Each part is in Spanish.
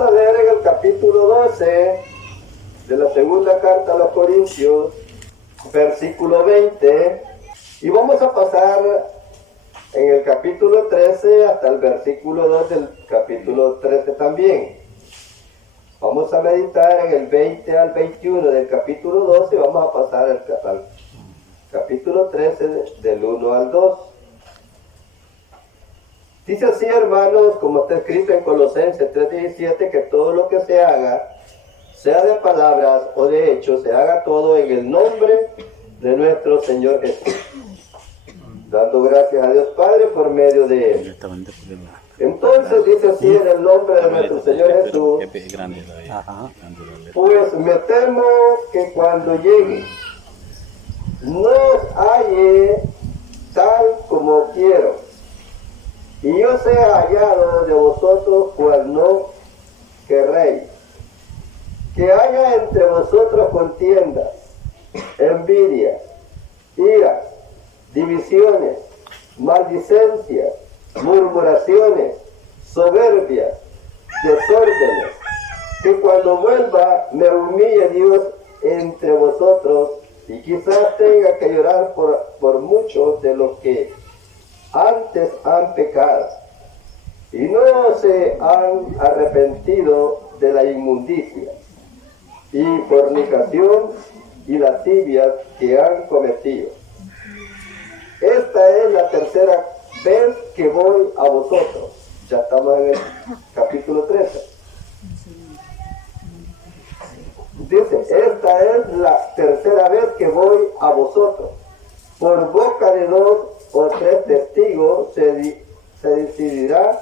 Vamos a leer en el capítulo 12 de la segunda carta a los Corintios, versículo 20, y vamos a pasar en el capítulo 13 hasta el versículo 2 del capítulo 13 también. Vamos a meditar en el 20 al 21 del capítulo 12 y vamos a pasar al capítulo 13 del 1 al 2. Dice así, hermanos, como está escrito en Colosenses 3:17, que todo lo que se haga, sea de palabras o de hechos, se haga todo en el nombre de nuestro Señor Jesús, dando gracias a Dios Padre por medio de Él. Entonces dice así en el nombre de nuestro Señor Jesús, pues me temo que cuando llegue no os halle tal como quiero, y yo sea hallado de vosotros cual no querréis, que haya entre vosotros contiendas, envidias, iras, divisiones, maldicencias, murmuraciones, soberbias, desórdenes, que cuando vuelva me humille Dios entre vosotros, y quizás tenga que llorar por muchos de los que antes han pecado y no se han arrepentido de la inmundicia y fornicación y lascivias que han cometido. Esta es la tercera vez que voy a vosotros. Ya estamos en el capítulo 13. Dice, esta es la tercera vez que voy a vosotros. Por boca de 2 o 3 testigos se decidirá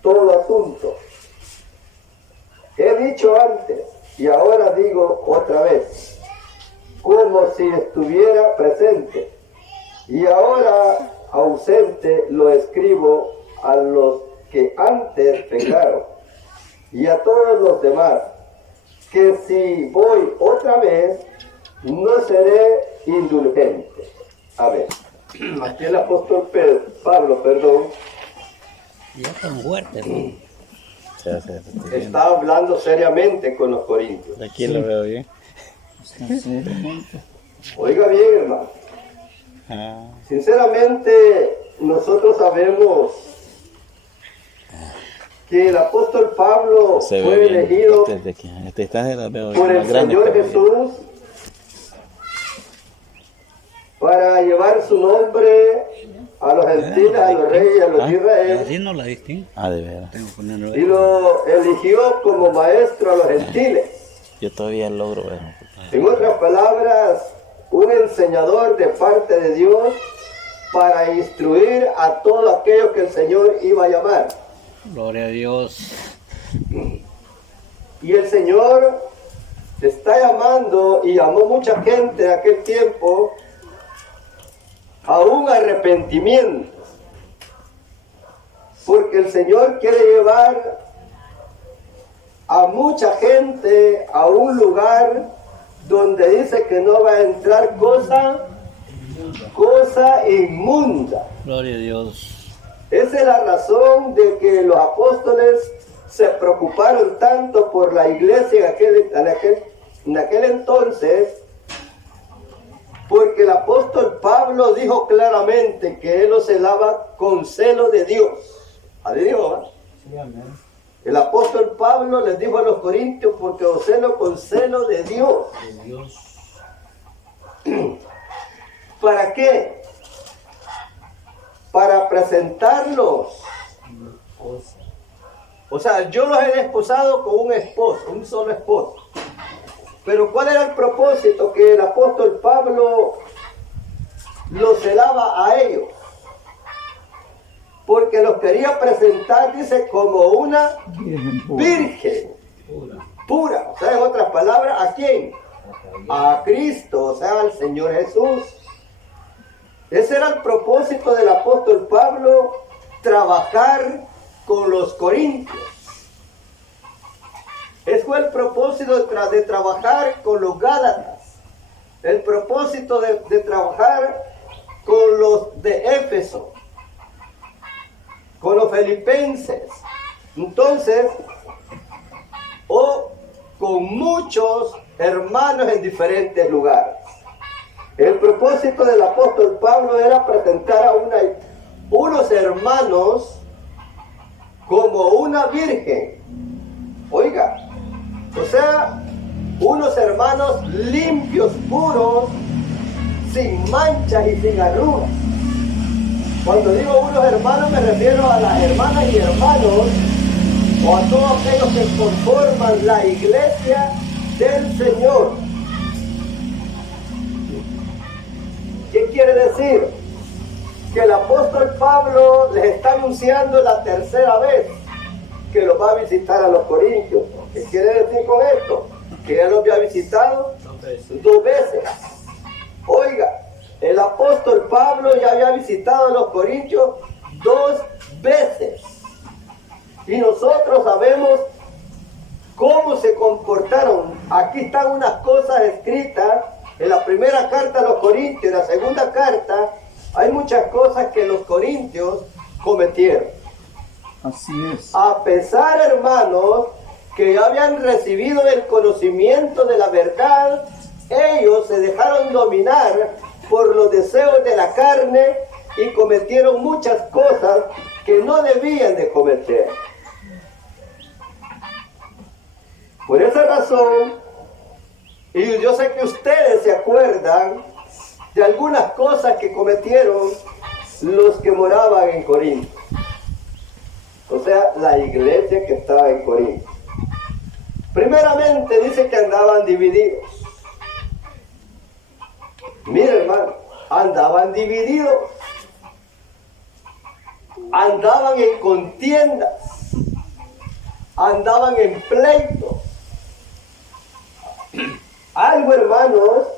todo asunto. He dicho antes y ahora digo otra vez, como si estuviera presente, y ahora ausente lo escribo a los que antes pecaron y a todos los demás, que si voy otra vez no seré indulgente. Amén. Aquí el apóstol Pablo, ya tan fuerte, ¿no? Está hablando seriamente con los corintios. Aquí lo veo bien. Oiga bien, hermano. Sinceramente, nosotros sabemos que el apóstol Pablo fue elegido por el Señor Jesús para llevar su nombre a los gentiles, a los reyes, a los de Israel. Así no la distingo. De veras. Y lo eligió como maestro a los gentiles. Yo todavía logro ver. En otras palabras, un enseñador de parte de Dios para instruir a todos aquellos que el Señor iba a llamar. Gloria a Dios. Y el Señor está llamando, y llamó mucha gente en aquel tiempo, a un arrepentimiento, porque el Señor quiere llevar a mucha gente a un lugar donde dice que no va a entrar cosa inmunda. Gloria a Dios. Esa es la razón de que los apóstoles se preocuparon tanto por la iglesia en aquel entonces, porque el apóstol Pablo dijo claramente que él lo celaba con celo de Dios. Adiós. Sí, amén. El apóstol Pablo les dijo a los corintios, porque os celo con celo de Dios. De Dios. ¿Para qué? Para presentarlos. O sea, yo los he desposado con un esposo, un solo esposo. Pero ¿cuál era el propósito? Que el apóstol Pablo los celaba a ellos. Porque los quería presentar, dice, como una virgen pura. O sea, en otras palabras, ¿a quién? A Cristo, o sea, al Señor Jesús. Ese era el propósito del apóstol Pablo, trabajar con los corintios. Ese fue el propósito de trabajar con los gálatas. El propósito de trabajar con los de Éfeso, con los filipenses. Entonces, o con muchos hermanos en diferentes lugares. El propósito del apóstol Pablo era presentar a unos hermanos como una virgen. Oiga, o sea, unos hermanos limpios, puros, sin manchas y sin arrugas. Cuando digo unos hermanos me refiero a las hermanas y hermanos o a todos aquellos que conforman la iglesia del Señor. ¿Qué quiere decir? Que el apóstol Pablo les está anunciando la tercera vez que los va a visitar a los corintios. ¿Qué quiere decir con esto? Que ya los había visitado 2 veces. Oiga, el apóstol Pablo ya había visitado a los corintios 2 veces. Y nosotros sabemos cómo se comportaron. Aquí están unas cosas escritas en la primera carta a los corintios. En la segunda carta hay muchas cosas que los corintios cometieron. Así es. A pesar, hermanos, que ya habían recibido el conocimiento de la verdad, ellos se dejaron dominar por los deseos de la carne y cometieron muchas cosas que no debían de cometer. Por esa razón, y yo sé que ustedes se acuerdan de algunas cosas que cometieron los que moraban en Corinto. O sea, la iglesia que estaba en Corinto. Primeramente dice que andaban divididos. Mire, hermano, andaban divididos. Andaban en contiendas. Andaban en pleitos. Algo, hermanos,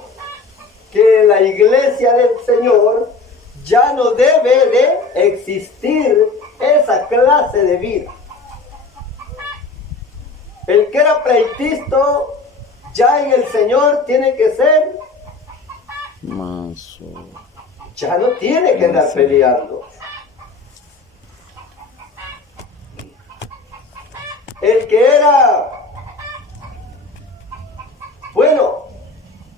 que la iglesia del Señor ya no debe de existir esa clase de vida. El que era pleitista ya en el Señor tiene que ser manso. Ya no tiene que andar peleando. El que era, bueno,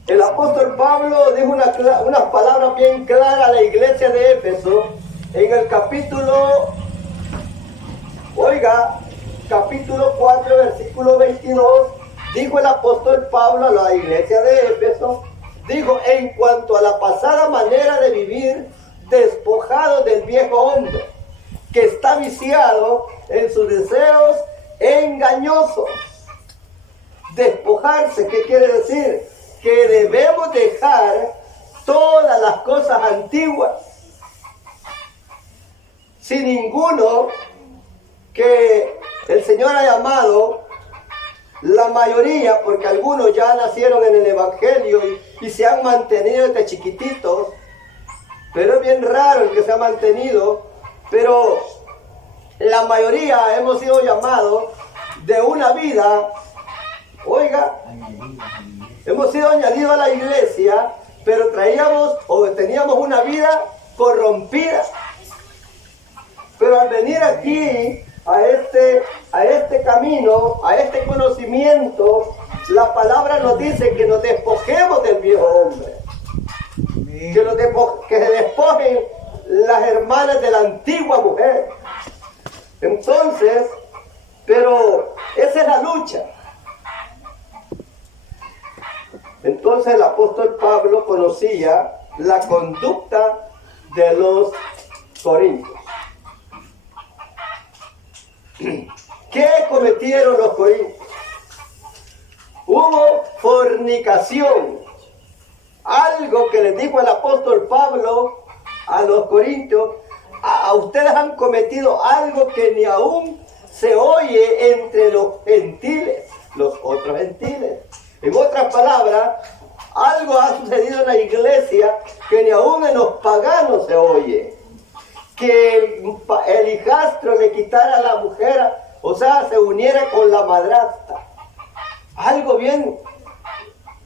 el apóstol Pablo dijo unas palabras bien claras a la iglesia de Éfeso en el capítulo, capítulo 4, versículo 22, dijo el apóstol Pablo a la iglesia de Éfeso, dijo, en cuanto a la pasada manera de vivir, despojado del viejo hombre, que está viciado en sus deseos engañosos. Despojarse, ¿qué quiere decir? Que debemos dejar todas las cosas antiguas, sin ninguno que el Señor ha llamado, la mayoría, porque algunos ya nacieron en el Evangelio y se han mantenido desde chiquititos, pero es bien raro el que se ha mantenido, pero la mayoría hemos sido llamados de una vida, hemos sido añadidos a la iglesia, pero traíamos o teníamos una vida corrompida. Pero al venir aquí, a este camino, a este conocimiento, la palabra nos dice que nos despojemos del viejo hombre. Que se despojen las hermanas de la antigua mujer. Entonces, pero esa es la lucha. Entonces el apóstol Pablo conocía la conducta de los corintios. ¿Qué cometieron los corintios? Hubo fornicación. Algo que les dijo el apóstol Pablo a los corintios, a ustedes han cometido algo que ni aún se oye entre los gentiles, los otros gentiles. En otras palabras, algo ha sucedido en la iglesia que ni aún en los paganos se oye. Que el hijastro le quitara a la mujer, o sea, se uniera con la madrastra. Algo bien,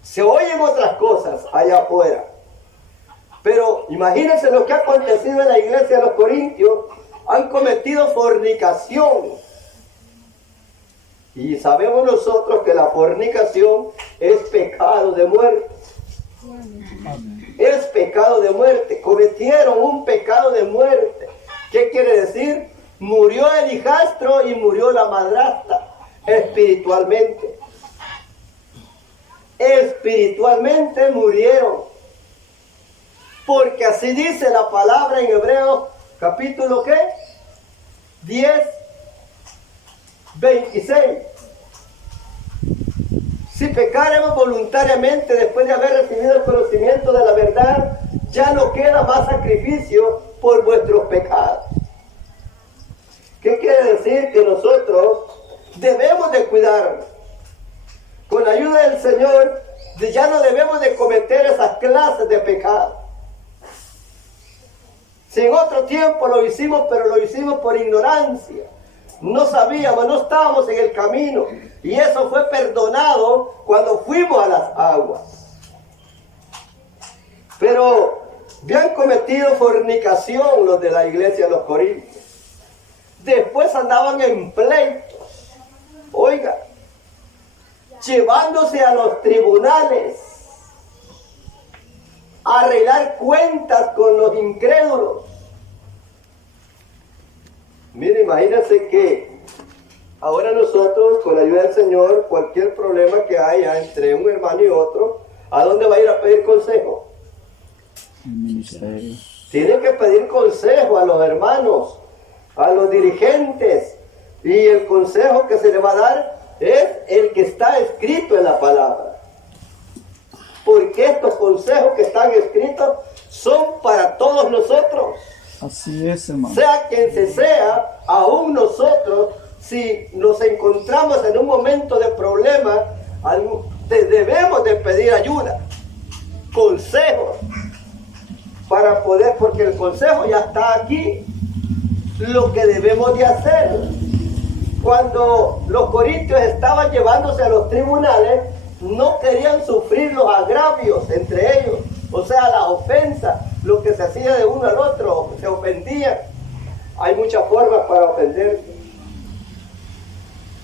se oyen otras cosas allá afuera. Pero imagínense lo que ha acontecido en la iglesia de los corintios. Han cometido fornicación. Y sabemos nosotros que la fornicación es pecado de muerte. Es pecado de muerte. Cometieron un pecado de muerte. ¿Qué quiere decir? Murió el hijastro y murió la madrastra espiritualmente. Espiritualmente murieron. Porque así dice la palabra en Hebreos capítulo ¿qué? 10, 26. Si pecaremos voluntariamente después de haber recibido el conocimiento de la verdad, ya no queda más sacrificio por vuestros pecados. ¿Qué quiere decir? Que nosotros debemos de cuidarnos. Con la ayuda del Señor, ya no debemos de cometer esas clases de pecado. Si en otro tiempo lo hicimos, pero lo hicimos por ignorancia. No sabíamos, no estábamos en el camino. Y eso fue perdonado cuando fuimos a las aguas. Pero habían cometido fornicación los de la iglesia de los Corintios. Después andaban en pleitos. Oiga, llevándose a los tribunales a arreglar cuentas con los incrédulos. Mire, imagínense que ahora nosotros, con la ayuda del Señor, cualquier problema que haya entre un hermano y otro, ¿a dónde va a ir a pedir consejo? El ministerio. Tiene que pedir consejo a los hermanos, a los dirigentes, y el consejo que se le va a dar es el que está escrito en la palabra. Porque estos consejos que están escritos son para todos nosotros. Así es, hermano. Sea quien se sea, aún nosotros, si nos encontramos en un momento de problema, debemos de pedir ayuda, consejos, para poder, porque el consejo ya está aquí, lo que debemos de hacer. Cuando los corintios estaban llevándose a los tribunales, no querían sufrir los agravios entre ellos, o sea, la ofensa, lo que se hacía de uno al otro, se ofendían. Hay muchas formas para ofender.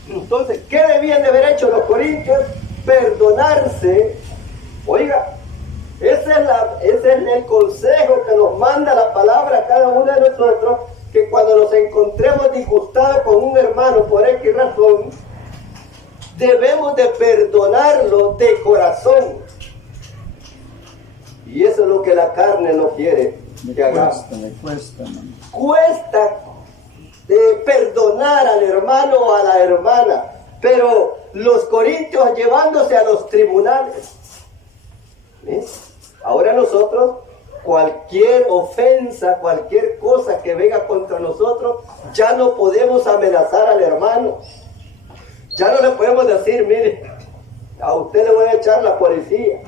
Entonces, ¿qué debían de haber hecho los corintios? Perdonarse. Oiga, ese es el consejo que nos manda la palabra a cada uno de nosotros, que cuando nos encontremos disgustados con un hermano por X razón, debemos de perdonarlo de corazón. Y eso es lo que la carne no quiere que hagamos. Le cuesta, hermano. Cuesta perdonar al hermano o a la hermana, pero los corintios llevándose a los tribunales. ¿Ves? Ahora nosotros, cualquier ofensa, cualquier cosa que venga contra nosotros, ya no podemos amenazar al hermano. Ya no le podemos decir, mire, a usted le voy a echar la policía.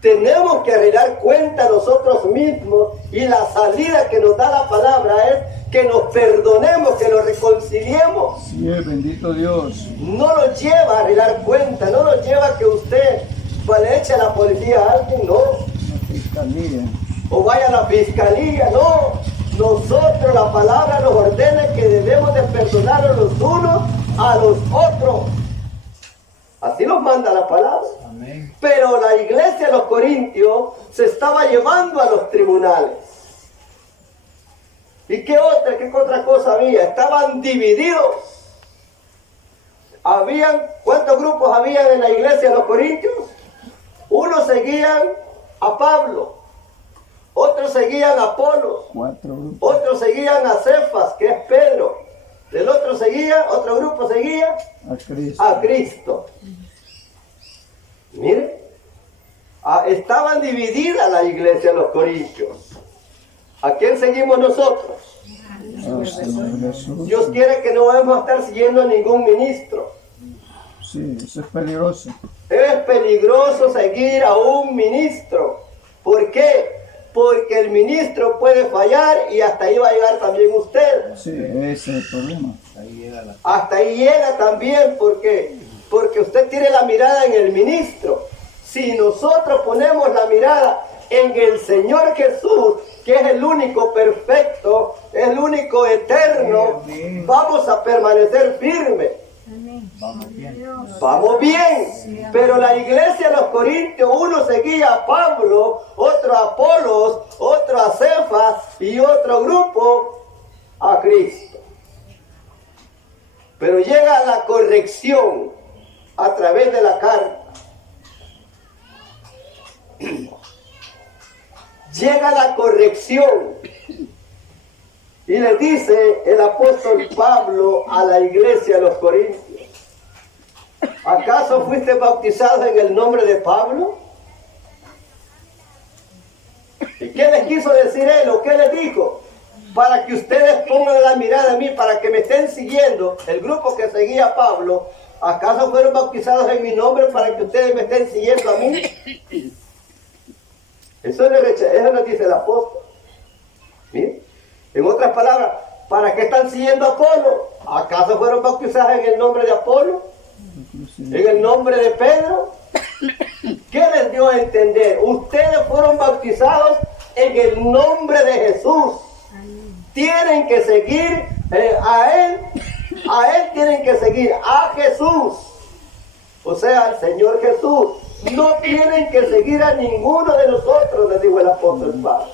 Tenemos que arreglar cuenta nosotros mismos, y la salida que nos da la palabra es que nos perdonemos, que nos reconciliemos. Sí, bendito Dios. No lo lleva a arreglar cuenta, no lo lleva a que usted le eche a la policía a alguien, no. La fiscalía. O vaya a la fiscalía, no. Nosotros, la palabra nos ordena que debemos de perdonar los unos a los otros. Así nos manda la palabra. Amén. Pero la iglesia de los corintios se estaba llevando a los tribunales. ¿Y qué otra cosa había? Estaban divididos. ¿Cuántos grupos había en la iglesia de los corintios? Unos seguían a Pablo, otros seguían a Apolos, 4 grupos. otros seguían a Cefas, que es Pedro. Otro grupo seguía A Cristo. a Cristo. Miren, estaban divididas la iglesia de los corintios. ¿A quién seguimos nosotros? Al Señor Jesús. Dios quiere que no vamos a estar siguiendo a ningún ministro. Sí, eso es peligroso. Es peligroso seguir a un ministro. ¿Por qué? Porque el ministro puede fallar y hasta ahí va a llegar también usted. Sí, ese es el problema. Hasta ahí llega también porque usted tiene la mirada en el ministro. Si nosotros ponemos la mirada en el Señor Jesús, que es el único perfecto, el único eterno, vamos a permanecer firmes. Vamos bien, pero la iglesia de los Corintios, uno seguía a Pablo, otro a Apolos, otro a Cefas y otro grupo a Cristo. Pero llega la corrección a través de la carta. Llega la corrección y le dice el apóstol Pablo a la iglesia de los Corintios: ¿acaso fuiste bautizado en el nombre de Pablo? ¿Y qué les quiso decir él o qué les dijo? Para que ustedes pongan la mirada en mí, para que me estén siguiendo, el grupo que seguía a Pablo, ¿acaso fueron bautizados en mi nombre para que ustedes me estén siguiendo a mí? Eso nos dice el apóstol. ¿Bien? En otras palabras, ¿para qué están siguiendo a Apolo? ¿Acaso fueron bautizados en el nombre de Apolo? ¿En el nombre de Pedro? ¿Qué les dio a entender? Ustedes fueron bautizados en el nombre de Jesús. Tienen que seguir a Él tienen que seguir a Jesús. O sea, al Señor Jesús. No tienen que seguir a ninguno de nosotros, les dijo el apóstol Pablo.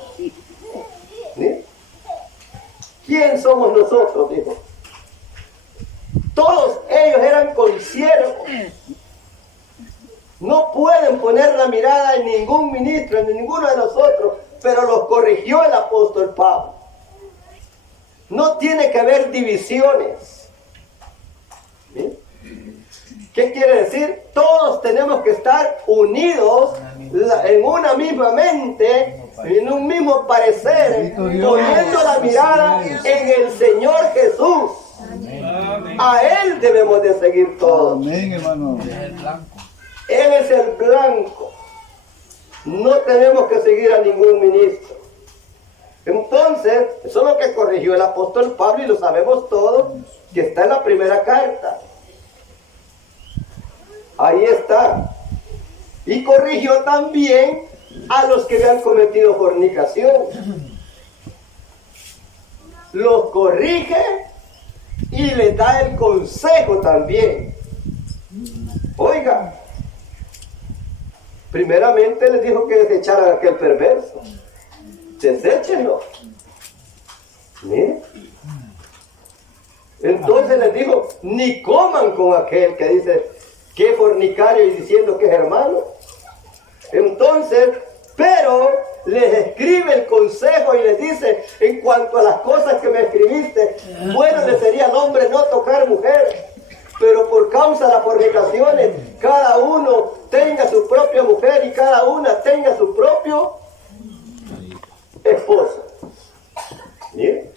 ¿Sí? ¿Quién somos nosotros? Dijo. Todos ellos eran consiervos. No pueden poner la mirada en ningún ministro, en ninguno de nosotros, pero los corrigió el apóstol Pablo. No tiene que haber divisiones. ¿Sí? ¿Qué quiere decir? Todos tenemos que estar unidos en una misma mente, en un mismo parecer, poniendo la mirada en el Señor Jesús. A Él debemos de seguir todos. Amén, hermano. Él es el blanco. No tenemos que seguir a ningún ministro. Entonces, eso es lo que corrigió el apóstol Pablo y lo sabemos todos, que está en la primera carta. Ahí está. Y corrigió también a los que habían cometido fornicación. Los corrige y les da el consejo también. Oiga, primeramente les dijo que desecharan a aquel perverso. Deséchenlo. ¿Sí? Entonces les dijo, ni coman con aquel que dice que es fornicario y diciendo que es hermano. Entonces, pero les escribe el consejo y les dice, en cuanto a las cosas que me escribiste, bueno le sería al hombre no tocar mujer, pero por causa de las fornicaciones, cada uno tenga su propia mujer y cada una tenga su propio esposo. ¿Bien?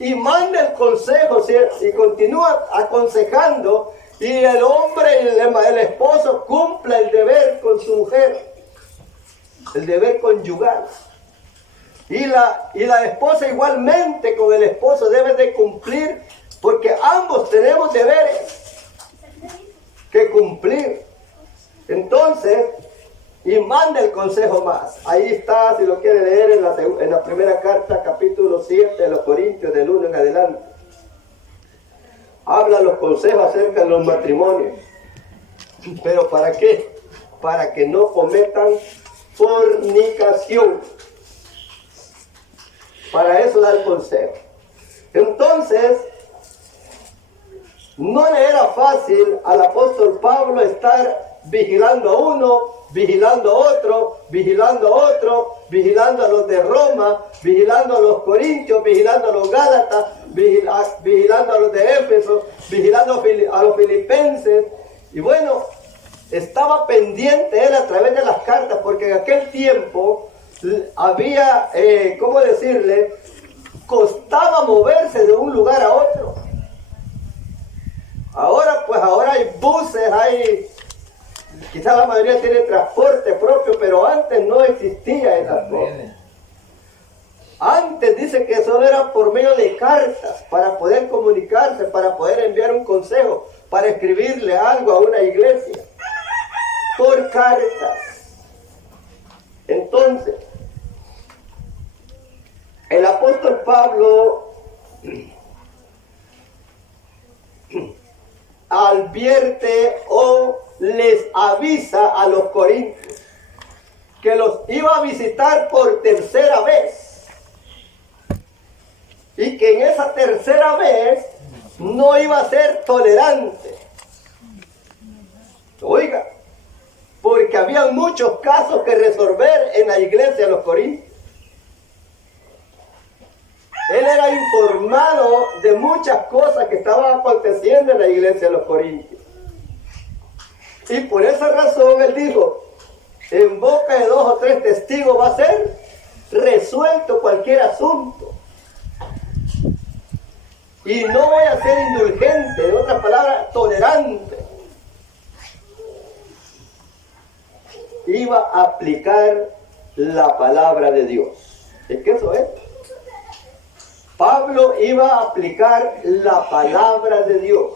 Y manda el consejo, ¿sí? Y continúa aconsejando, y el hombre, el esposo cumple el deber con su mujer, el deber conyugal. Y la esposa igualmente con el esposo debe de cumplir, porque ambos tenemos deberes que cumplir. Entonces, y manda el consejo más. Ahí está, si lo quiere leer en la primera carta, capítulo 7 de los Corintios, del 1 en adelante. Habla los consejos acerca de los matrimonios. ¿Pero para qué? Para que no cometan fornicación. Para eso da el consejo. Entonces, no le era fácil al apóstol Pablo estar vigilando a uno, vigilando a otro, vigilando a otro, vigilando a los de Roma, vigilando a los corintios, vigilando a los gálatas, vigilando a los de Éfeso, vigilando a los filipenses. Y bueno, estaba pendiente él a través de las cartas, porque en aquel tiempo había, ¿cómo decirle? Costaba moverse de un lugar a otro. Ahora, pues ahora hay buses, quizás la mayoría tiene transporte propio, pero antes no existía el transporte. Antes dice que solo era por medio de cartas, para poder comunicarse, para poder enviar un consejo, para escribirle algo a una iglesia, por cartas. Entonces, el apóstol Pablo advierte o les avisa a los corintios que los iba a visitar por tercera vez y que en esa tercera vez no iba a ser tolerante. Oiga, porque había muchos casos que resolver en la iglesia de los corintios. Él era informado de muchas cosas que estaban aconteciendo en la iglesia de los corintios. Y por esa razón él dijo, en boca de 2 o 3 testigos va a ser resuelto cualquier asunto. Y no voy a ser indulgente, en otras palabras, tolerante. Iba a aplicar la palabra de Dios. Es que eso es. Pablo iba a aplicar la palabra de Dios.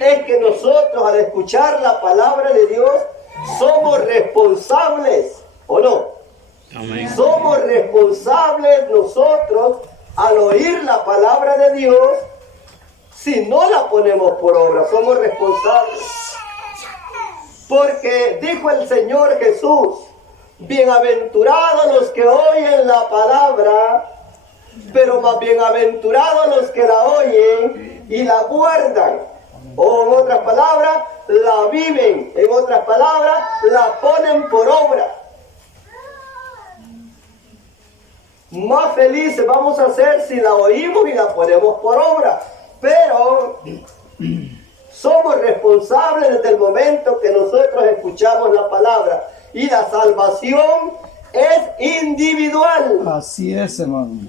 Es que nosotros al escuchar la palabra de Dios somos responsables, ¿o no? Amén. Somos responsables nosotros al oír la palabra de Dios. Si no la ponemos por obra, somos responsables. Porque dijo el Señor Jesús, bienaventurados los que oyen la palabra, pero más bienaventurados los que la oyen y la guardan. O en otras palabras, la viven. En otras palabras, la ponen por obra. Más felices vamos a ser si la oímos y la ponemos por obra. Pero somos responsables desde el momento que nosotros escuchamos la palabra. Y la salvación es individual. Así es, hermano.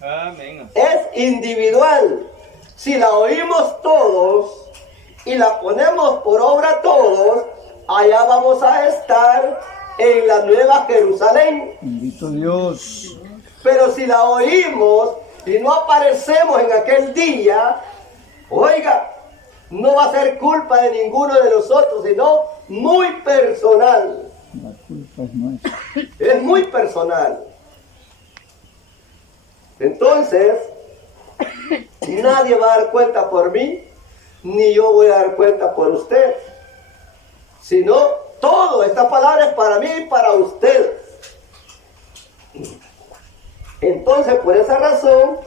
Amén. Es individual. Si la oímos todos y la ponemos por obra todos, allá vamos a estar en la Nueva Jerusalén. Bendito Dios. Pero si la oímos y no aparecemos en aquel día, oiga, no va a ser culpa de ninguno de nosotros, sino muy personal. La culpa es nuestra. Es muy personal. Entonces, nadie va a dar cuenta por mí, ni yo voy a dar cuenta por usted. Sino, todo, esta palabra es para mí y para usted. Entonces, por esa razón,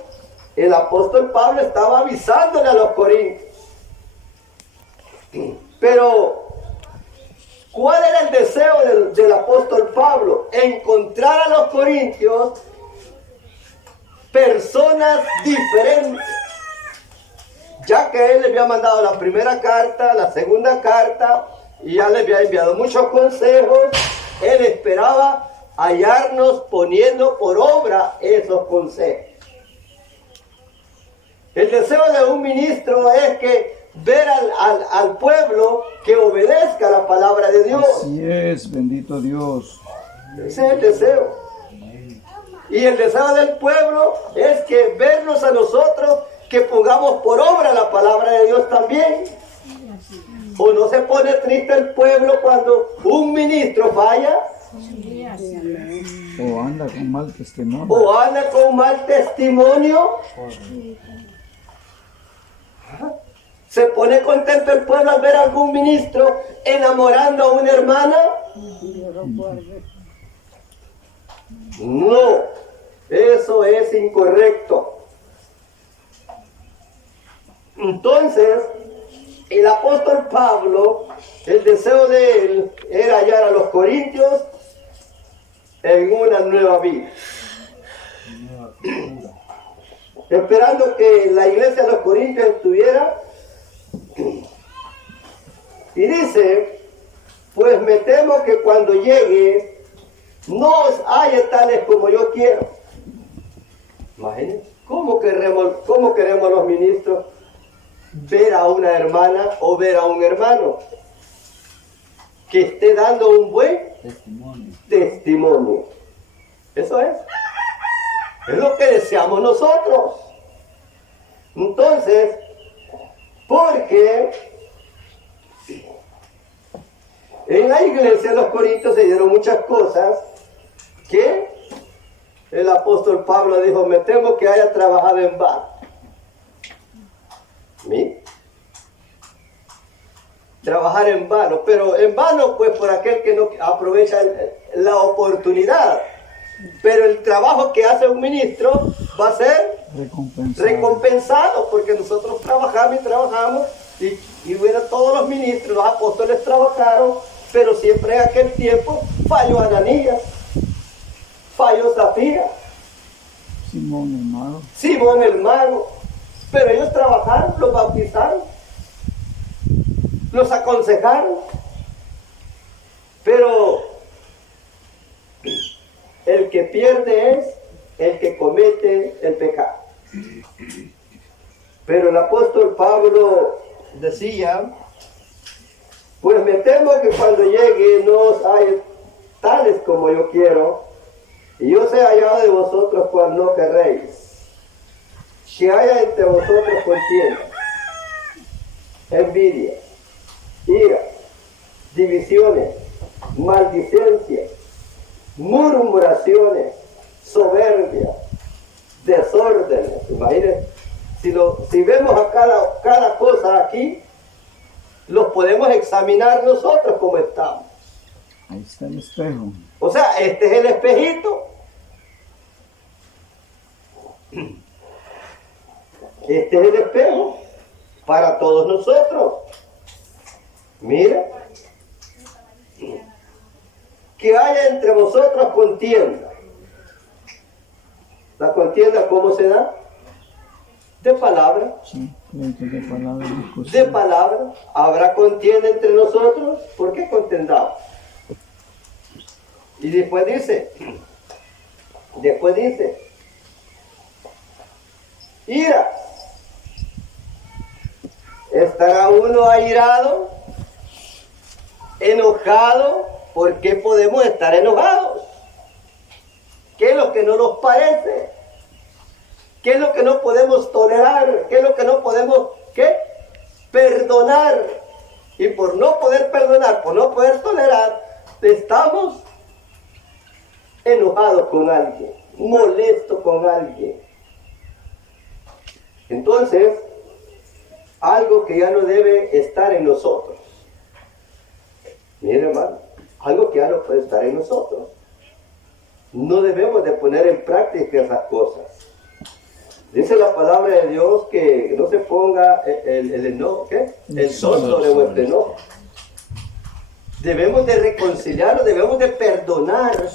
el apóstol Pablo estaba avisándole a los corintios. Pero, ¿cuál era el deseo del apóstol Pablo? Encontrar a los corintios personas diferentes. Ya que él le había mandado la primera carta, la segunda carta, y ya le había enviado muchos consejos, él esperaba hallarnos poniendo por obra esos consejos. El deseo de un ministro es que ver al pueblo que obedezca la palabra de Dios. Así es, bendito Dios. Ese es el deseo. Y el deseo del pueblo es que vernos a nosotros que pongamos por obra la palabra de Dios también. ¿O no se pone triste el pueblo cuando un ministro falla? O anda con mal testimonio. ¿O anda con mal testimonio? ¿Se pone contento el pueblo al ver a algún ministro enamorando a una hermana? No, eso es incorrecto. Entonces, el apóstol Pablo, el deseo de él era hallar a los corintios en una nueva vida. Esperando que la iglesia de los corintios estuviera. Y dice, pues me temo que cuando llegue no os halle tales como yo quiero. Imagínense, ¿cómo queremos los ministros ver a una hermana o ver a un hermano que esté dando un buen testimonio? Eso es lo que deseamos nosotros. Entonces, porque en la iglesia de los Corintios se dieron muchas cosas que el apóstol Pablo dijo, me temo que haya trabajado en vano. ¿Sí? Trabajar en vano, pero en vano pues por aquel que no aprovecha la oportunidad. Pero el trabajo que hace un ministro va a ser recompensado, porque nosotros trabajamos y trabajamos, y bueno, todos los ministros, los apóstoles trabajaron, pero siempre en aquel tiempo falló Ananías, falló Zafira, Simón el mago, pero ellos trabajaron, los bautizaron, los aconsejaron, pero el que pierde es el que comete el pecado. Pero el apóstol Pablo decía, pues me temo que cuando llegue no os hay tales como yo quiero, y yo sea hallado de vosotros cual no querréis, que haya entre vosotros contienda, envidia, ira, divisiones, maldicencias, murmuraciones, soberbia, desórdenes. Imagínense, si vemos a cada cosa aquí, los podemos examinar nosotros como estamos. Ahí está el espejo. O sea, este es el espejito. Este es el espejo para todos nosotros. Mira, que haya entre vosotros contienda. ¿La contienda cómo se da? De palabra. Sí, de palabra. De palabra. ¿Habrá contienda entre nosotros? ¿Por qué contendamos? Y después dice, ira. ¿Estará uno airado, enojado? ¿Por qué podemos estar enojados? ¿Qué es lo que no nos parece? ¿Qué es lo que no podemos tolerar? ¿Qué es lo que no podemos, perdonar? Y por no poder perdonar, por no poder tolerar, estamos enojados con alguien, molestos con alguien. Entonces, algo que ya no debe estar en nosotros. Miren, hermano, algo que ya no puede estar en nosotros. No debemos de poner en práctica esas cosas. Dice la palabra de Dios que no se ponga el enojo, el sol sobre vuestro enojo. Debemos de reconciliarnos, debemos de perdonar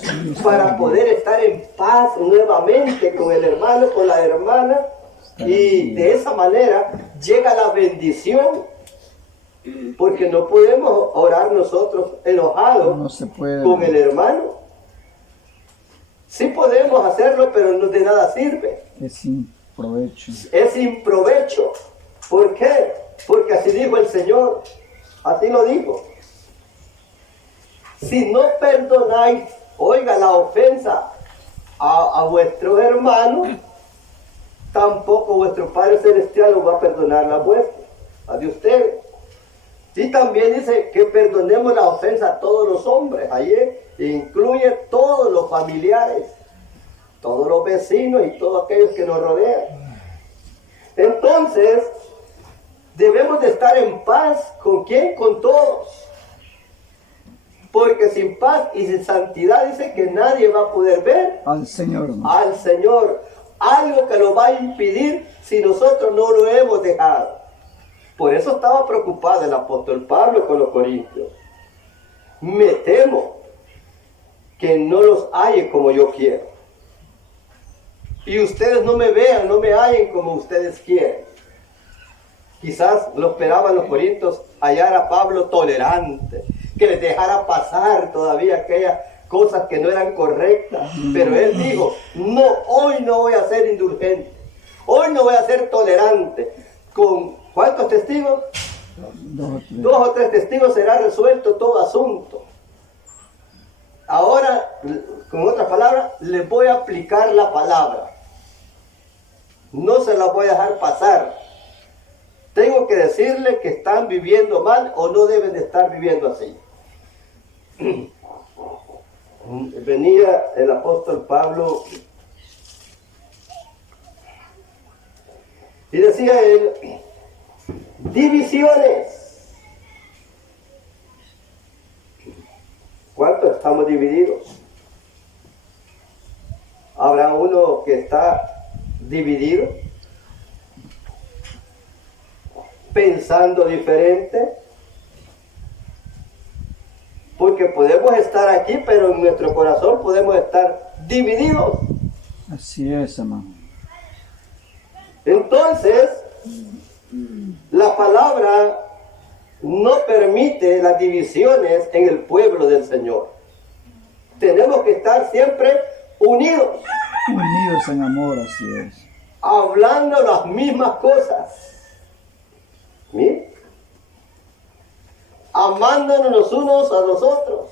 para poder estar en paz nuevamente con el hermano, con la hermana, y de esa manera llega la bendición, porque no podemos orar nosotros enojados con el hermano. Sí podemos hacerlo, pero no de nada sirve. Es sin provecho. Es sin provecho. ¿Por qué? Porque así dijo el Señor, así lo dijo. Si no perdonáis, oiga, la ofensa a vuestros hermanos, tampoco vuestro Padre Celestial os va a perdonar la vuestra, a de ustedes. Y también dice que perdonemos la ofensa a todos los hombres. Ahí incluye todos los familiares, todos los vecinos y todos aquellos que nos rodean. Entonces, debemos de estar en paz. ¿Con quién? Con todos. Porque sin paz y sin santidad dice que nadie va a poder ver al Señor. Al Señor. Algo que lo va a impedir si nosotros no lo hemos dejado. Por eso estaba preocupado el apóstol Pablo con los corintios. Me temo que no los halle como yo quiero. Y ustedes no me vean, no me hallen como ustedes quieren. Quizás lo esperaban los corintios hallar a Pablo tolerante, que les dejara pasar todavía aquellas cosas que no eran correctas. Pero él dijo, no, hoy no voy a ser indulgente, hoy no voy a ser tolerante. ¿Con cuántos testigos? 2 o 3 testigos será resuelto todo asunto. Ahora, con otras palabras, les voy a aplicar la palabra. No se la voy a dejar pasar. Tengo que decirle que están viviendo mal o no deben de estar viviendo así. Venía el apóstol Pablo Y decía él, divisiones. ¿Cuántos estamos divididos? ¿Habrá uno que está dividido? ¿Pensando diferente? Porque podemos estar aquí, pero en nuestro corazón podemos estar divididos. Así es, hermano. Entonces, la palabra no permite las divisiones en el pueblo del Señor. Tenemos que estar siempre unidos, Unidos en amor, así es. hablando las mismas cosas. ¿Mire? Amándonos los unos a los otros.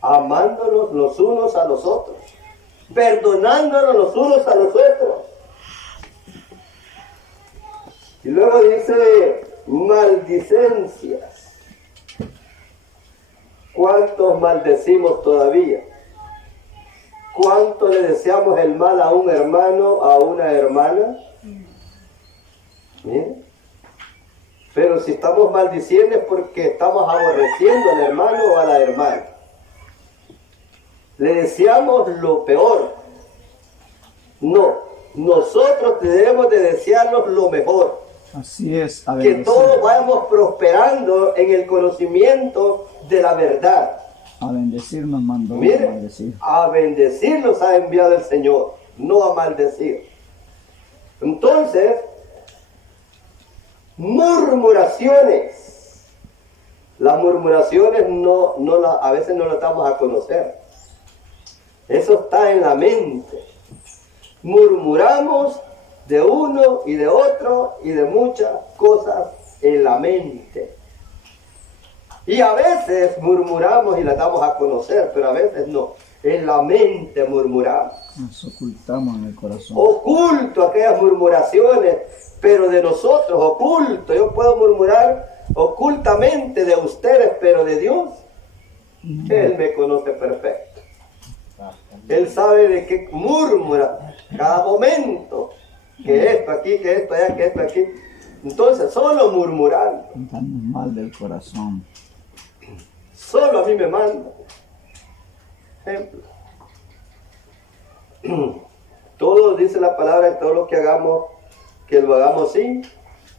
Amándonos los unos a los otros. Perdonándonos los unos a los otros. Y luego dice maldicencias. ¿Cuántos maldecimos todavía? ¿Cuánto le deseamos el mal a un hermano, a una hermana? ¿Bien? Pero si estamos maldiciendo es porque estamos aborreciendo al hermano o a la hermana. Le deseamos lo peor. No, nosotros debemos de desearnos lo mejor. Así es. A Que bendecir. todos vayamos prosperando en el conocimiento de la verdad. A bendecir nos mandó. A Mire, bendecir. a bendecir nos ha enviado el Señor, no a maldecir. Entonces, murmuraciones. Las murmuraciones a veces no las damos a conocer. Eso está en la mente. Murmuramos de uno y de otro y de muchas cosas en la mente. Y a veces murmuramos y las damos a conocer, pero a veces no. En la mente murmuramos. Nos ocultamos en el corazón. Oculto aquellas murmuraciones, pero de nosotros, oculto. Yo puedo murmurar ocultamente de ustedes, pero de Dios, Él me conoce perfecto. Él sabe de qué murmura cada momento. Que esto aquí, que esto allá, que esto aquí. Entonces, solo murmurando. Estamos mal del corazón. Solo a mí me manda. Ejemplo. Todo dice la palabra, todo lo que hagamos, que lo hagamos sin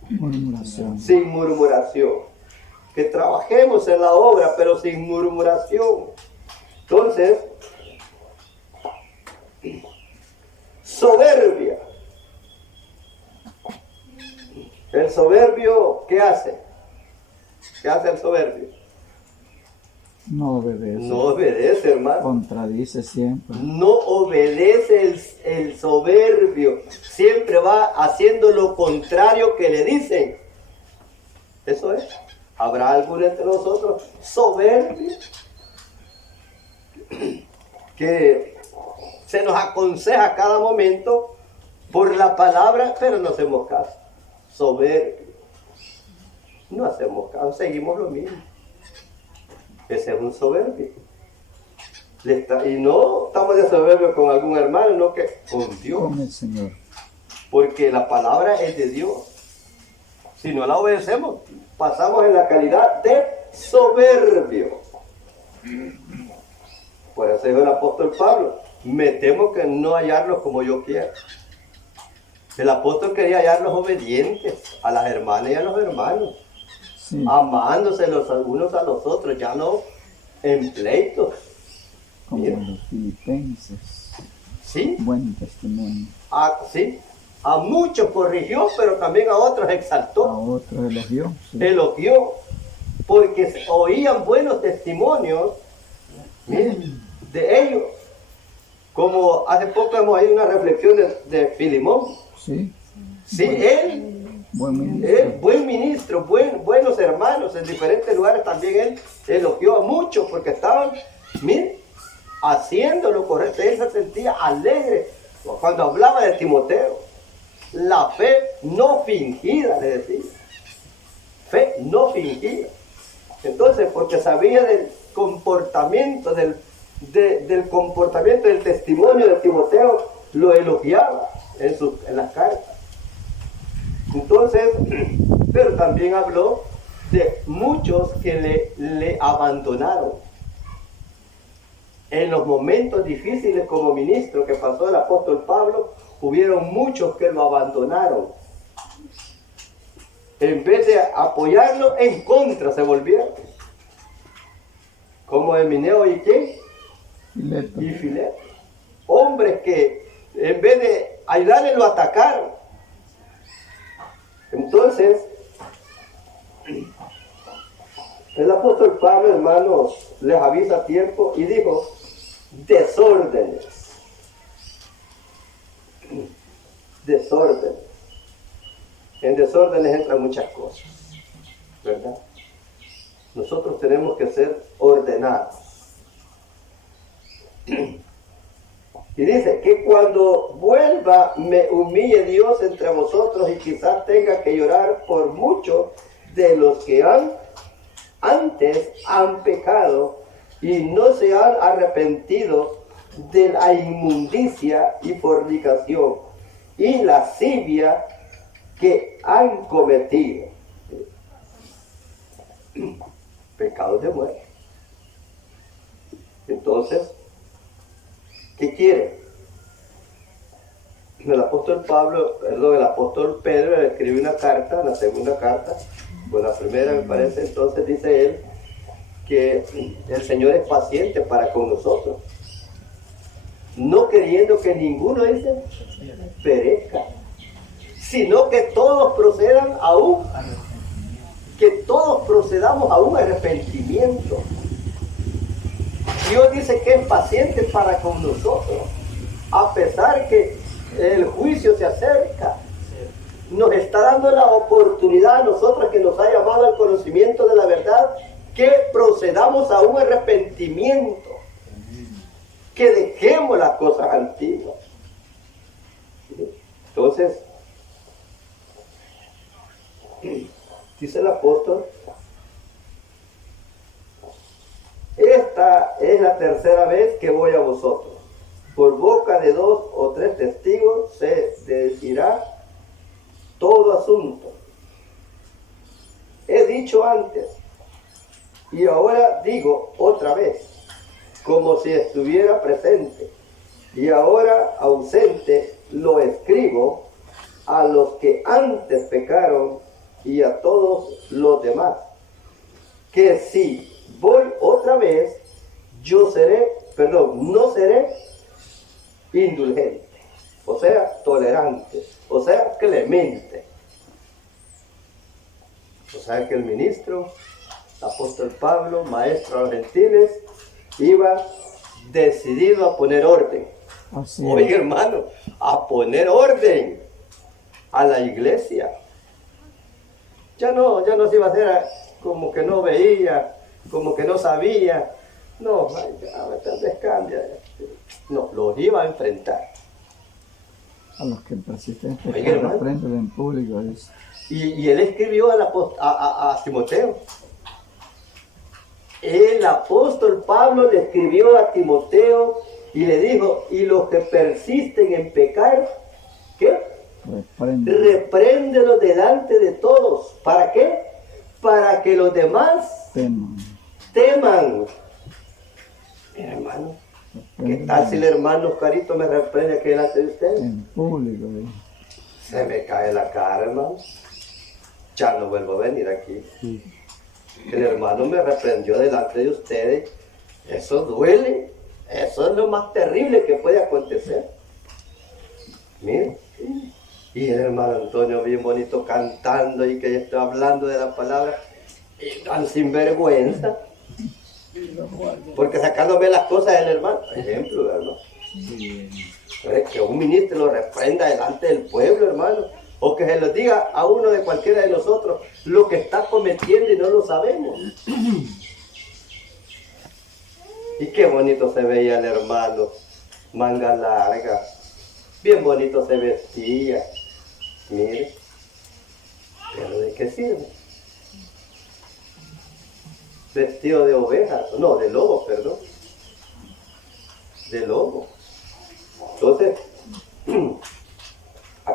Murmuración. murmuración. Que trabajemos en la obra, pero sin murmuración. Entonces, soberbia. El soberbio, ¿qué hace? ¿Qué hace el soberbio? No obedece. No obedece, hermano. Contradice siempre. No obedece el soberbio. Siempre va haciendo lo contrario que le dicen. Eso es. ¿Habrá alguno entre nosotros soberbio? Que se nos aconseja a cada momento por la palabra, pero no hacemos caso. Soberbio. No hacemos caso, seguimos lo mismo. Ese es un soberbio. Y no estamos de soberbio con algún hermano, no que con Dios. Con el Señor. Porque la palabra es de Dios. Si no la obedecemos, pasamos en la calidad de soberbio. Por eso dijo el apóstol Pablo, me temo que no hallarlos como yo quiero. El apóstol quería hallarlos obedientes a las hermanas y a los hermanos, Sí. amándose los unos a los otros, ya no en pleitos. Como Mira. los filipenses. ¿Sí? Buen testimonio. Sí. A muchos corrigió, pero también a otros A exaltó, otros elogió. Sí. elogió, porque oían buenos testimonios, miren, de ellos. Como hace poco hemos oído una reflexión de Filimón. Sí. Sí, él, Buen ministro. buen ministro, buenos hermanos en diferentes lugares, también él elogió a muchos porque estaban, miren, haciendo lo correcto. Él se sentía alegre cuando hablaba de Timoteo. La fe no fingida, le decía. Fe no fingida. Entonces, porque sabía del comportamiento, del comportamiento del testimonio de Timoteo, lo elogiaba. en las cartas. Entonces, pero también habló de muchos que le abandonaron. En los momentos difíciles como ministro que pasó el apóstol Pablo, hubieron muchos que lo abandonaron. En vez de apoyarlo, en contra se volvieron. Como Emineo y quién? Fileto. Y Fileto. Hombres que en vez de ayudarle lo atacaron. Entonces, el apóstol Pablo, hermanos, les avisa a tiempo y dijo, desórdenes. Desórdenes. En desórdenes entran muchas cosas, ¿verdad? Nosotros tenemos que ser ordenados. Y dice que cuando vuelva me humille Dios entre vosotros y quizás tenga que llorar por muchos de los que antes han pecado y no se han arrepentido de la inmundicia y fornicación y lascivia que han cometido. Pecados de muerte. Entonces, ¿qué quiere? El apóstol Pedro le escribe una carta, la segunda carta, pues la primera me parece, entonces dice él que el Señor es paciente para con nosotros, no queriendo que ninguno, dice, perezca, sino que todos procedan a que todos procedamos a un arrepentimiento. Dios dice que es paciente para con nosotros, a pesar que el juicio se acerca. Nos está dando la oportunidad a nosotros, que nos ha llamado al conocimiento de la verdad, que procedamos a un arrepentimiento, que dejemos las cosas antiguas. Entonces, dice el apóstol, esta es la tercera vez que voy a vosotros. Por boca de 2 o 3 testigos se decidirá todo asunto. He dicho antes, y ahora digo otra vez, como si estuviera presente, y ahora ausente, lo escribo a los que antes pecaron y a todos los demás, que si voy otra vez, no seré indulgente, o sea, tolerante, o sea, clemente. O sea que el ministro, apóstol Pablo, maestro a los gentiles, iba decidido a poner orden. Oye, hermano, a poner orden a la iglesia. Ya no se iba a hacer como que no veía, como que no sabía. No, tal vez cambia. No, los iba a enfrentar. A los que persisten en Oye, pecar, hermano. aprenden en público. Y él escribió a Timoteo. El apóstol Pablo le escribió a Timoteo y le dijo, y los que persisten en pecar, ¿qué? Repréndelos delante de todos. ¿Para qué? Para que los demás teman. Mira, hermano, ¿qué tal si el hermano Oscarito me reprende aquí delante de usted? En público. Se me cae la cara, hermano. Ya no vuelvo a venir aquí. El hermano me reprendió delante de ustedes. Eso duele. Eso es lo más terrible que puede acontecer. Mira. Y el hermano Antonio bien bonito cantando y que estoy hablando de la palabra. Y tan sinvergüenza. Porque sacándome las cosas del hermano. Por ejemplo, hermano. Que un ministro lo reprenda delante del pueblo, hermano. O que se lo diga a uno de cualquiera de nosotros lo que está cometiendo y no lo sabemos. Y qué bonito se veía el hermano, manga larga, bien bonito se vestía. Mire, pero ¿de qué sirve? Vestido de oveja, no, de lobo, perdón. De lobo. Entonces,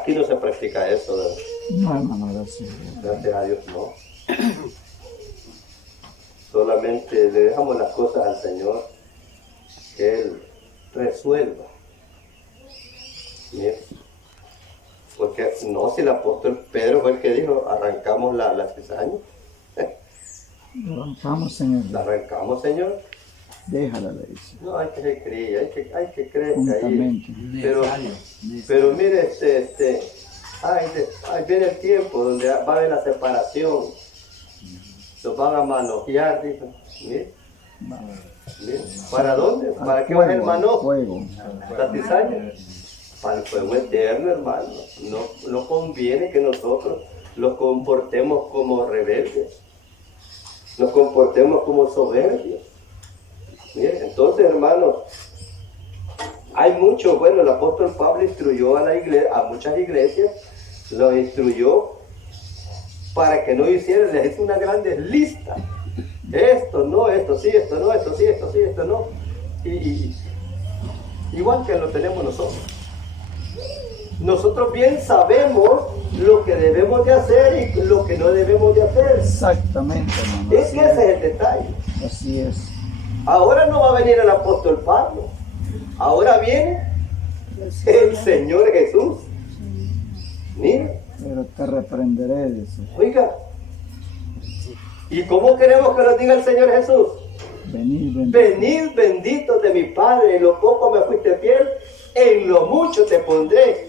Aquí no se practica eso, ¿verdad? No, hermano, gracias. Gracias a Dios, no. Solamente le dejamos las cosas al Señor, que Él resuelva. Mira. Porque no, si el apóstol Pedro fue el que dijo, arrancamos la cizaña. Arrancamos, Señor. La arrancamos, Señor. Déjala, le dice. No, hay que creer, hay que creer que ahí. Juntamente. Pero mire, ahí viene el tiempo donde va a haber la separación. Los van a manojear, dijo. Mire, mire. ¿Para dónde? ¿Para qué va el manojo? Fuego. La cizaña. Para el fuego eterno, hermano. No conviene que nosotros nos comportemos como rebeldes. Nos comportemos como soberbios. Mire, entonces, hermanos, hay mucho, bueno, el apóstol Pablo instruyó a la iglesia, a muchas iglesias, los instruyó para que no hicieran, les hizo una grande lista. Esto no, esto sí, esto no, esto sí, esto sí, esto no. Y igual que lo tenemos nosotros. Nosotros bien sabemos lo que debemos de hacer y lo que no debemos de hacer. Exactamente, hermano. Es que ese es el detalle. Así es. Ahora no va a venir el apóstol Pablo. Ahora viene el Señor Jesús. Mira, Pero te reprenderé, dice. oiga. ¿Y cómo queremos que nos diga el Señor Jesús? Venid, bendito. Venid benditos de mi Padre, en lo poco me fuiste fiel, en lo mucho te pondré.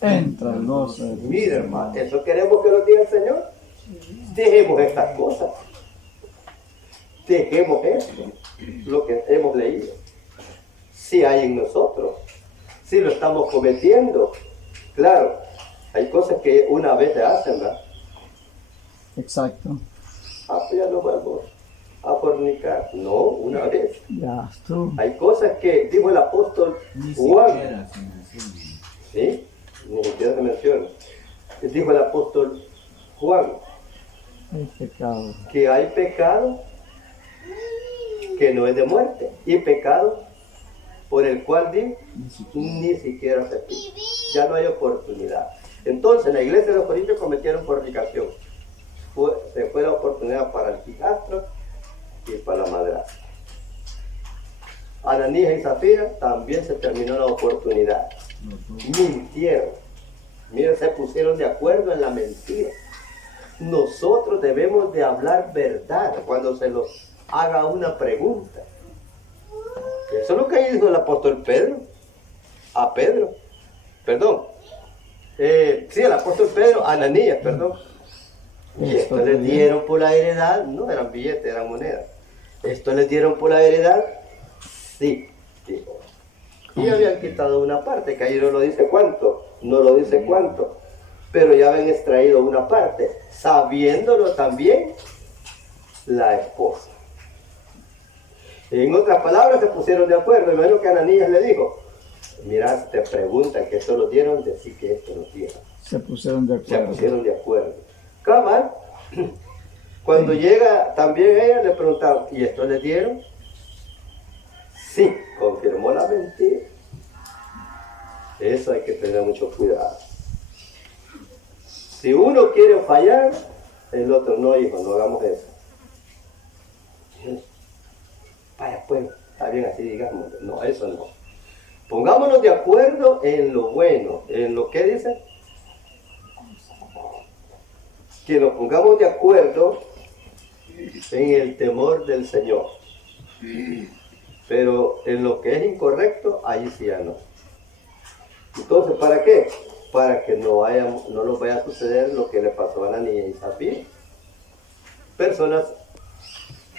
Entra el gozo de tu Mira, hermano, ¿eso queremos que nos diga el Señor? Dejemos estas cosas. Dejemos esto, lo que hemos leído. Si hay en nosotros, si lo estamos cometiendo. Claro, hay cosas que una vez se hacen, ¿verdad? Exacto. Ah, pues ya no vamos a fornicar. No, una vez. Ya, tú. Hay cosas que dijo el apóstol Juan. ¿Sí? Ni siquiera se menciona. Dijo el apóstol Juan Hay pecado. que hay pecado que no es de muerte y pecado por el cual ni siquiera se pide. Ya no hay oportunidad. Entonces, en la iglesia de los Corintios cometieron fornicación. Se fue la oportunidad para el hijastro y para la madrastra. Ananías y Zafira también se terminó la oportunidad. Mintieron. Miren, se pusieron de acuerdo en la mentira. Nosotros debemos de hablar verdad cuando se nos haga una pregunta. Eso es lo que dijo el apóstol Pedro. A Pedro. Perdón. Sí, el apóstol Pedro, Ananías, perdón. Y esto les dieron por la heredad. No eran billetes, eran monedas. ¿Esto les dieron por la heredad? Sí, dijo. Y habían quitado una parte, que ahí no lo dice cuánto, no lo dice cuánto, pero ya habían extraído una parte, sabiéndolo también la esposa. En otras palabras, se pusieron de acuerdo. Me imagino que Ananías le dijo, mira, te preguntan que esto lo dieron, decir que esto lo dieron. Se pusieron de Se acuerdo. pusieron de acuerdo. Cabal, cuando llega también ella le preguntaron, ¿y esto le dieron? Sí, confirmó la mentira. Eso hay que tener mucho cuidado. Si uno quiere fallar, el otro no, hijo, no hagamos eso. Vaya, pues, está bien así, digamos. No, eso no. Pongámonos de acuerdo en lo bueno, en lo que dice. Que nos pongamos de acuerdo en el temor del Señor. Pero en lo que es incorrecto, ahí sí ya no. Entonces, ¿para qué? Para que no nos vaya a suceder lo que le pasó a Ananías y Zafira. Personas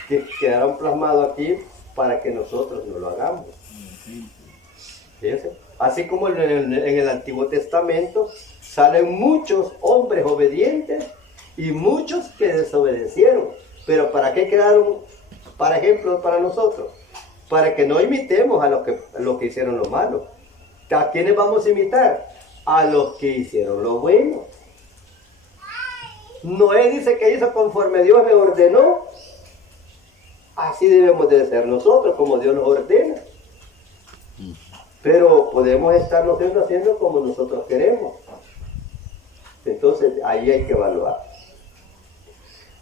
que quedaron plasmados aquí para que nosotros no lo hagamos. Fíjense. Así como en el Antiguo Testamento salen muchos hombres obedientes y muchos que desobedecieron. Pero ¿para qué quedaron, por ejemplo, para nosotros? Para que no imitemos a los que hicieron lo malo. ¿A quiénes vamos a imitar? A los que hicieron lo bueno. Noé dice que hizo conforme Dios le ordenó. Así debemos de ser nosotros, como Dios nos ordena. Pero podemos estarnos haciendo como nosotros queremos. Entonces ahí hay que evaluar.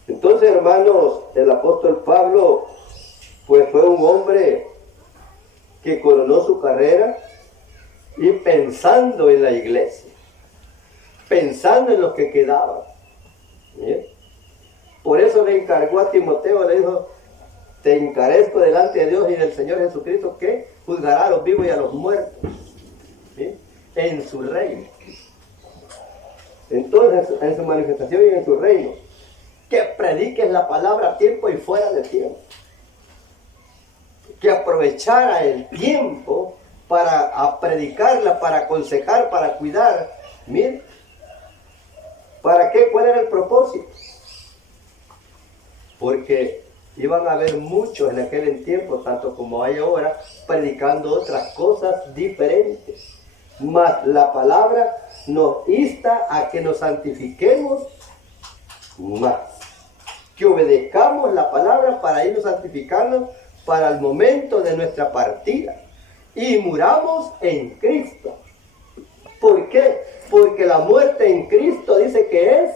Entonces, hermanos, el apóstol Pablo pues fue un hombre que coronó su carrera y pensando en la iglesia, pensando en los que quedaban. ¿Bien? Por eso le encargó a Timoteo, le dijo: te encarezco delante de Dios y del Señor Jesucristo, que juzgará a los vivos y a los muertos, ¿sí?, en su reino. Entonces, en su manifestación y en su reino, que prediques la palabra a tiempo y fuera de tiempo, que aprovechara el tiempo para predicarla, para aconsejar, para cuidar. Mire, ¿para qué? ¿Cuál era el propósito? Porque iban a haber muchos en aquel tiempo, tanto como hay ahora, predicando otras cosas diferentes. Mas la palabra nos insta a que nos santifiquemos más, que obedezcamos la palabra para irnos santificando para el momento de nuestra partida y muramos en Cristo. ¿Por qué? Porque la muerte en Cristo dice que es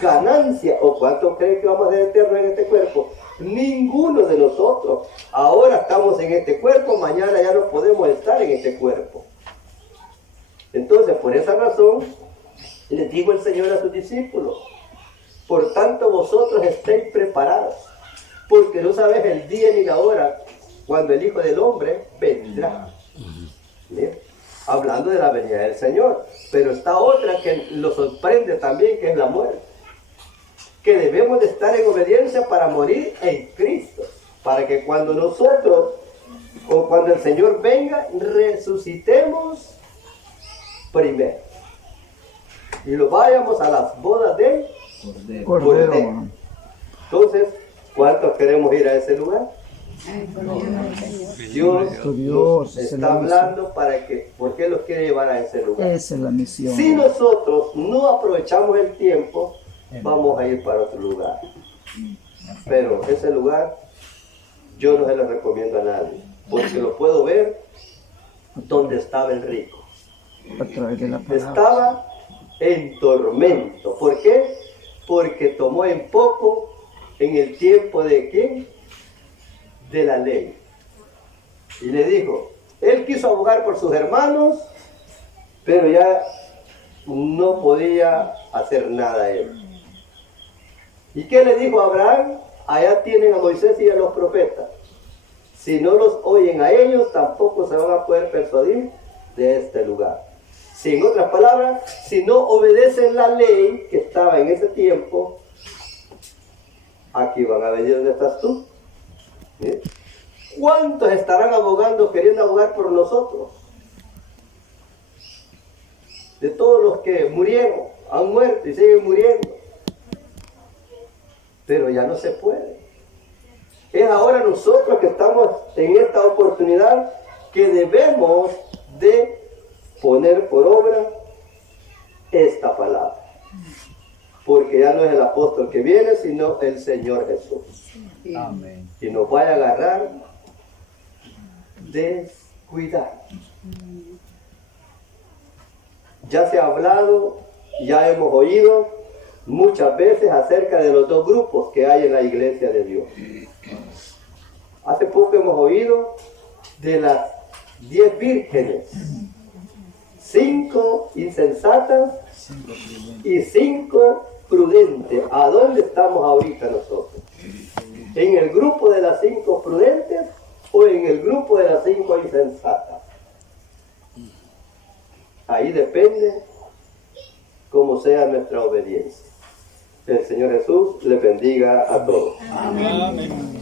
ganancia. ¿O cuánto cree que vamos a ser eternos en este cuerpo? Ninguno de nosotros. Ahora estamos en este cuerpo, mañana ya no podemos estar en este cuerpo. Entonces, por esa razón, les dijo el Señor a sus discípulos: por tanto vosotros estéis preparados, porque no sabéis el día ni la hora cuando el Hijo del Hombre vendrá. ¿Bien? Hablando de la venida del Señor. Pero está otra que lo sorprende también, que es la muerte. Que debemos de estar en obediencia para morir en Cristo, para que cuando nosotros, o cuando el Señor venga, resucitemos primero y lo vayamos a las bodas del Cordero. Entonces, ¿cuántos queremos ir a ese lugar? Dios nos está hablando para que, ¿por qué los quiere llevar a ese lugar? Esa es la misión. Si nosotros no aprovechamos el tiempo, vamos a ir para otro lugar. Pero ese lugar yo no se lo recomiendo a nadie, porque lo puedo ver donde estaba el rico. A través de la palabra. Estaba en tormento. ¿Por qué? Porque tomó en poco en el tiempo de ¿quién? De la ley. Y le dijo, él quiso abogar por sus hermanos, pero ya no podía hacer nada él. ¿Y qué le dijo a Abraham? Allá tienen a Moisés y a los profetas. Si no los oyen a ellos, tampoco se van a poder persuadir de este lugar. Si, en otras palabras, si no obedecen la ley que estaba en ese tiempo, aquí van a venir donde estás tú. ¿Sí? ¿Cuántos estarán abogando, queriendo abogar por nosotros? De todos los que murieron, han muerto y siguen muriendo. Pero ya no se puede. Es ahora nosotros que estamos en esta oportunidad que debemos de poner por obra esta palabra. Porque ya no es el apóstol que viene, sino el Señor Jesús. Amén. Y nos vaya a agarrar descuidado. Ya se ha hablado, ya hemos oído muchas veces acerca de los dos grupos que hay en la iglesia de Dios. Hace poco hemos oído de las 10 vírgenes, 5 insensatas y 5 prudentes. ¿A dónde estamos ahorita nosotros? ¿En el grupo de las 5 prudentes o en el grupo de las 5 insensatas? Ahí depende cómo sea nuestra obediencia. El Señor Jesús les bendiga a todos. Amén.